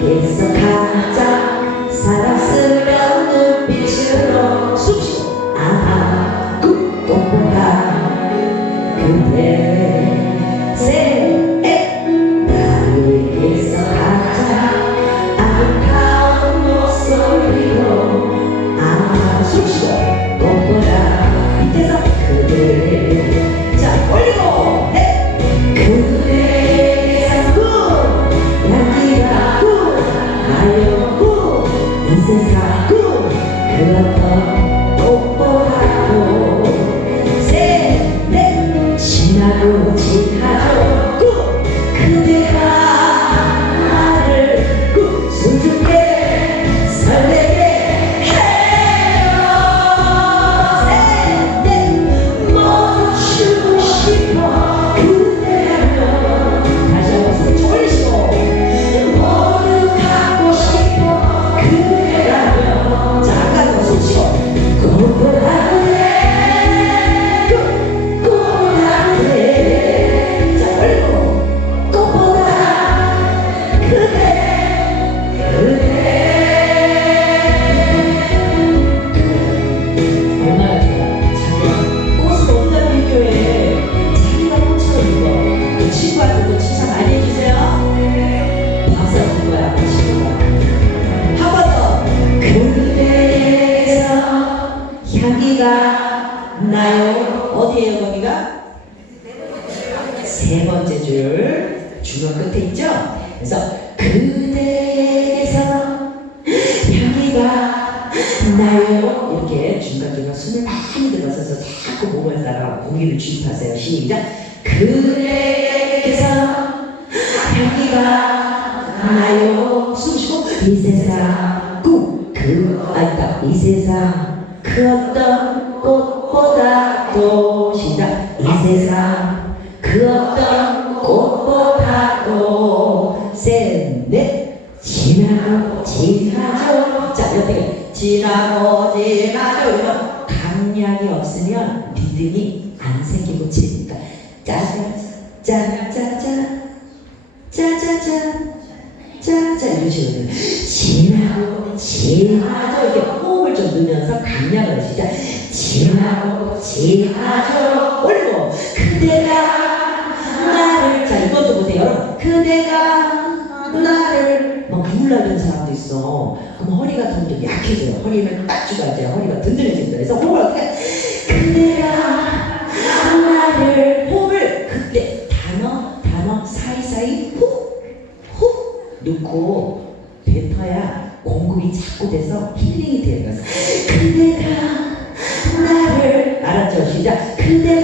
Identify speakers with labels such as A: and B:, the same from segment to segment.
A: 계속하자. 살았으면 눈빛으로 숨쉬 굿그 세 번째 줄 중간 끝에 있죠? 그래서 그대에서 향기가 나요. 이렇게 중간중간 숨을 많이 들어서서 자꾸 목을 따라 공기를 주입하세요. 시작. 그대에서 향기가 나요. 숨 쉬고 이 세상 꿈그 아니다 이 세상 그 어떤 꽃 옆에 지나고 지나죠 이러면 강약이 없으면 리듬이 안 생기고 칩니다 짜자자 짜자자 짜자자 짜자 이러시거든요 지나고 지나죠 이렇게 호흡을 좀 넣으면서 강약을 시작. 지나고 지나죠 올리고 그대가 나를 자 이것도 보세요. 그대가 나를 막 누울라는 사람도 있어 허리가 점점 약해져요. 허리를 딱 쥐어야지 허리가 든든해진다 그래서 호흡을 어떻게 그대가 나를 호흡을 그때 단어 단어 사이사이 훅훅 넣고 뱉어야 공급이 자꾸 돼서 힐링이 돼요 그래서 그대가 나를 알았죠? 시작. 그대가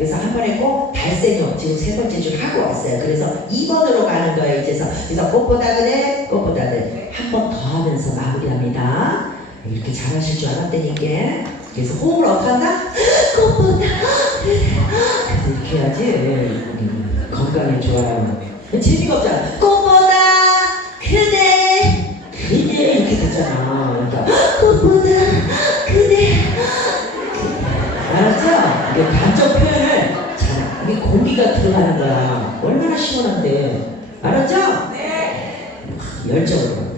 A: 그래서 한번 했고 발세뇨 지금 세 번째 줄 하고 왔어요. 그래서 2번으로 가는 거예요 이제서 그래서 꽃보다 그대 꽃보다 그한 번 더 하면서 마무리합니다. 이렇게 잘하실 줄 알았다니까 그래서 호흡을 어떻게 한다? 꽃보다 이렇게 해야지. 우리 건강에 좋아요 재미가 없잖아. 꽃보다 그대 그대 이렇게 되잖아. 그러니까. 꽃보다 그대 알았죠? 이게 단적 표현 이게 공기가 들어가는 거야. 얼마나 시원한데. 알았죠?
B: 네.
A: 열정으로.